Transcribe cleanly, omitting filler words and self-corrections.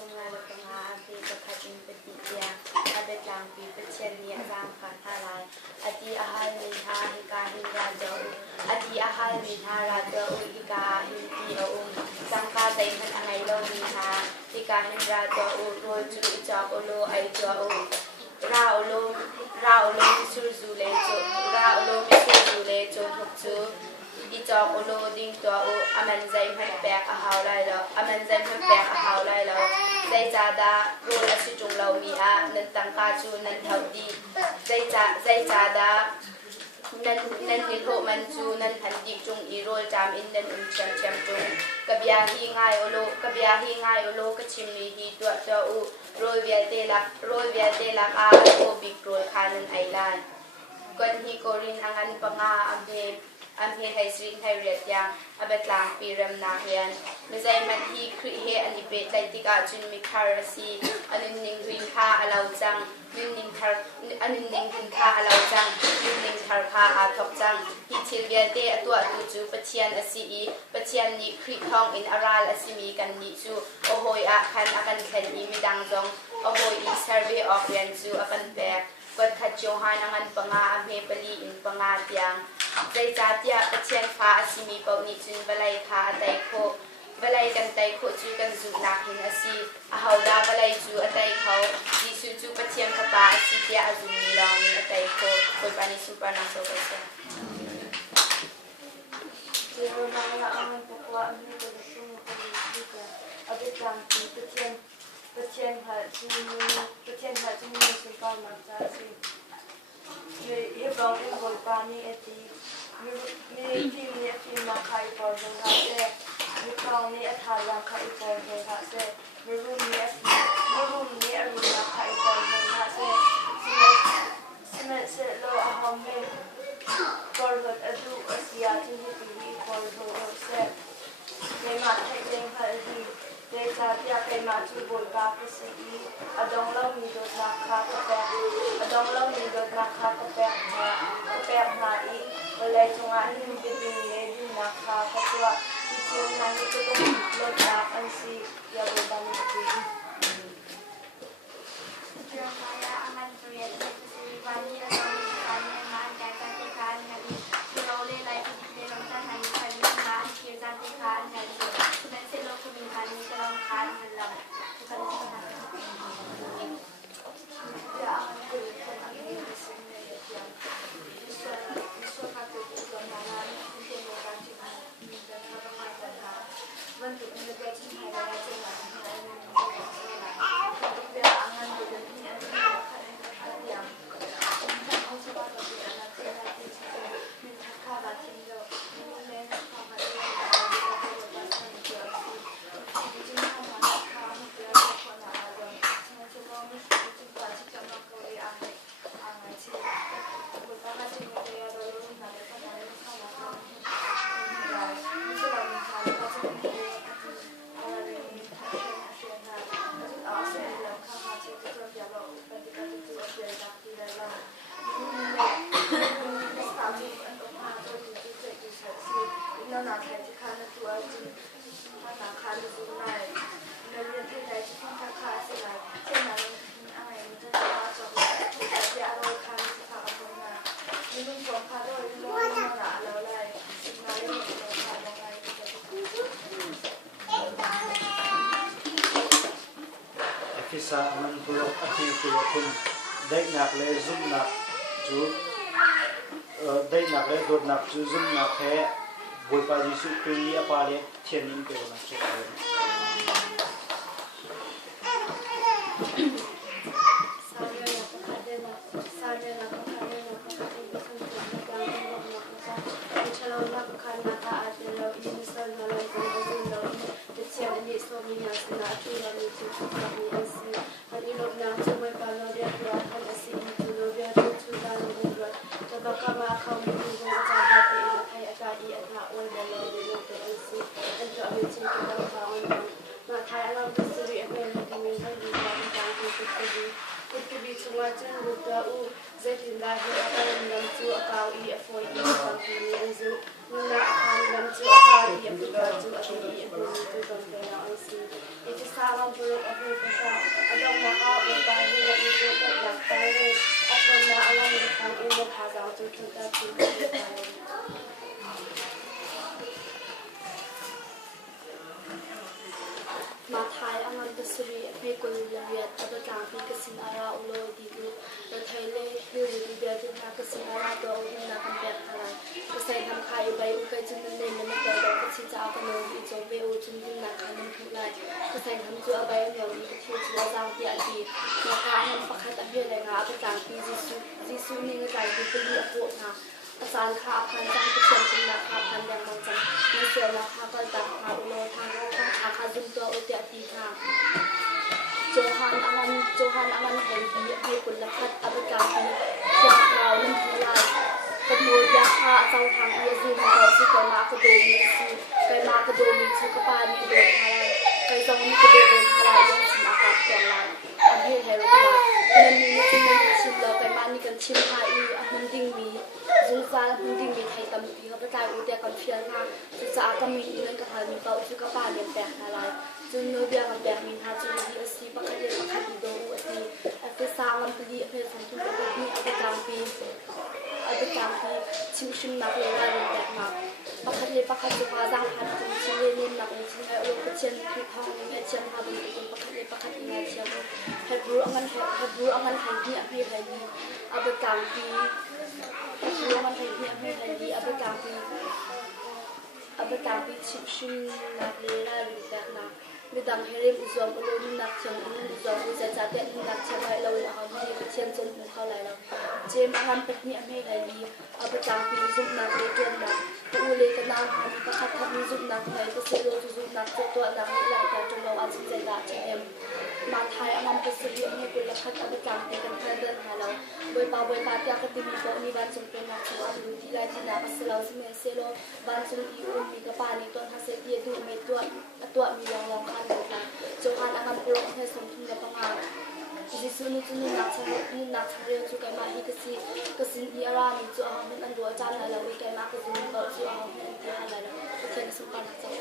Sangala Pangati Pakatin Petiya Abetang Pipachenia Ramkatalai Ati Ahal Minha Hikahin Raja Ati Ahal Minha Raja Hika Hinti Sangka Daiman Angailo Minha Hikahin Raja Roju Ijab Olo Aija Ra Misuzule Hukzu Ijab Olo Ding Tua Aman Zaiman Pek Ahaulai Lo Zai Jada Roll Asijung Lau Mia Nantang Kaju Nantaudi Zai Jada Nan Nilho Manju Nan Handi Jung Irol Jam in Nan Cham Jung Kabiahi Ngai Olo Kachimi Hi Tua Roy Viate Lak A Big Roll Kanan Island Gon Hi Korin Angan Panga Amhe Haisrin Harriet Yang Abetlang Piram Nahian Mizai Manhi Krihe Anibet Laitika Jun Mikarasi Anuning Rinka Alaujang Nuning Rinka Alaujang Nuning Tarka Atokjang Hitil Viate Atua Tuju Patian Asi Patian Ni Krithong in Aral Asimi Kan Nisu Ohoi Akan Ken Imidang Zong Ohoi Survey of Yanzu Akan Pek Got Kajohan Angan Panga Amhe Pali in Panga Tiang Zai Jatia Patian Fa Asimi Pau Ni Jun Balai Ka Atai Ko Balai Kan Tai Ko Ju Kan Zu Nakin Asi Ahauda Balai Ju Atai Kau Jisu Ju Patian Kapa Asi Tia Azum Nilang Atai Ko Koi Pani Super Naso Kasa Zero Nala Angan Pukwa Amni Kodasung Kodasika Abitang Patian Ha Juni Sulpa Magzasi Hebang Ungol Pani Eti Miri Eti Makai Porjong Hase Mukang Ni Athalang Kai Porjong Hase Marum Ni Aruna Kai Porjong Hase Simet Setlo Ahame Porjong Adu Asia Jini Pili Porjong Hase Nema Thailand Halhi Zai Jatia Kema Chubol Kapasi Adong Lau Mi Dot Nakha Kapek Adong Lau Mi Dot Nakha Kapek Hai Walai Chunga Him Bidin Ledin Nakha Kapwa Ichiu Nani Kutung Lot Nak Ansi Yabodani Kutu Jeremiah Aman Korean Sirivani Adong Kani Man Jakati Kan Hadi Surole Lai Kudite Lomtan Hani Kani Man Kirjati Kan Hadi Dan Selo Kumin Kani Kalam Kan Halam Bukan Tuhan Ya Aman Korean Amin Bismillah Bentuk negara Cina dan Cina Sa man pulok ati pulokun dai nak le zum nak chu dai nak le dot nak chu zum nak he boi pa ji su pri apa le thian ning pe na che It could be to watch and ตัวอูเจ็ดถึงได้ที่อาการนำจูอาการอีฟอยอีฟังที่นี่จูน่าอาการนำจูอาการอีฟตัวจูอาการอีฟจูตอนเป็นอะไรสิอีที่สามบุรุษอาการภาษาอาจารย์มาเอาไปไปที่เราอีตัวเป็นหลักไปเลยอาจารย์มาอะไรในทางอินโดภาษาจูจูตาจูไปมาไทยอันนั้นก็สุริไม่กุลเรียดอัตจางพี่ก็สินาราอุโลดีดูแต่ไทยเล่ดูดีเดียวจึงหาก็สินาราตัวอุณาคันแบบอะไรก็ใส่ทำไข่ใบอุกจึงนั่นเองมันเกิดเราก็ชิจากันเลยอีโจเบลจึงจึงนักขันมันทุกไรก็ใส่ทำตัวใบเหนียวนี้ก็ที่จะจางพี่อดีมาการมันประคัตอันเดียเลยนะอัตจางพี่จิสุนี่ก็ใจพี่เป็นเรื่องพวกนะอาจารย์ขาพันจังก็เชิญจึงนักขาพันยังมังจังมีเสือราคาก็ตัดขาอุโลทางเราต้องขาขาจุ่มตัวอุตติทางโจฮันอังเฮลดีให้ผลลัพธ์อัปการที่เชียงเราเล่นทีไรกระโดดยาคาเจ้าทางเอียซีมันก็สิกมากระโดดมีซีไกมากระโดดมีซีกปานีโดนอะไรไกจงมีกระโดดโดนอะไรยังสมากัดแกนไรอันที่เฮลดีมันมีนิดนึงชิมแล้วไกมานี่กันชิมไทยมันดิ่งมีจุนซามันดิ่งมีไทยตำปีเขาไปกายอุตกันเชียงมาจุนซาก็มีเงินกระถางมีเป้าซีกปาเรียนแปลกอะไรจุนโนเบียกันแบบมีหาจุนดีอซีปักเดียปักดีโดอซีอัฟซาวันปีอัฟสันตุนกับนี่อัฟกางปีชิมนักเลยว่าเรียนแบบมาปักจุกาจางพันจุนชิเลนินนักเลยชิมให้โลกเชียนทุกทางเนี่ยเชียนหาบุญจุนปักยังไงเชียนให้รู้อันนั้นให้ที่อัฟให้ดีอัฟกางปีรู้อันให้ที่อัฟให้ดีอัฟกางปีชิมนักเลยว่าเรียนแบบมามีดังเฮริมอุจอมอุโลมินักเชียงอุจอมอุเซจัดเด็ดนักเชียงไรเราเลยเอาที่เชียงจนถึงเขาเลยเราเจมอาหารเป็ดนี่ไม่ได้ดีเอาไปจางปีซุปนักเลยเกินนักผู้เล่กันน้ำหันก็คัดทำมีซุปนักไหนก็เสียโลซุปนักตัวนักนี่แหละแต่จนเราอาจจะใจด่าเชมมาไทยอาหารเป็ดเสียให้เป็นราคาเอาไปจางปีกันแค่เดินหาเราบอยปาที่อาคติมีก็มีบ้านจงเป็นนักชัวร์ดูที่ไรที่นาปัสเราสมัยเซโลบ้านจงอีอุ่นมีกระปานี่ต้นฮัสเซียดูไม่ตัวมีลองคันโจฮันอาการปลอกให้สมทุนกับปังอาจิสุนุตุนุนักชาเรียวจุกันมาฮิกสินีอารามีจูอาหันอันดัวจานอะไรวิกันมากก็จุนก็จูอาหันที่อะไรแล้วก็แค่สมบัตินักจับ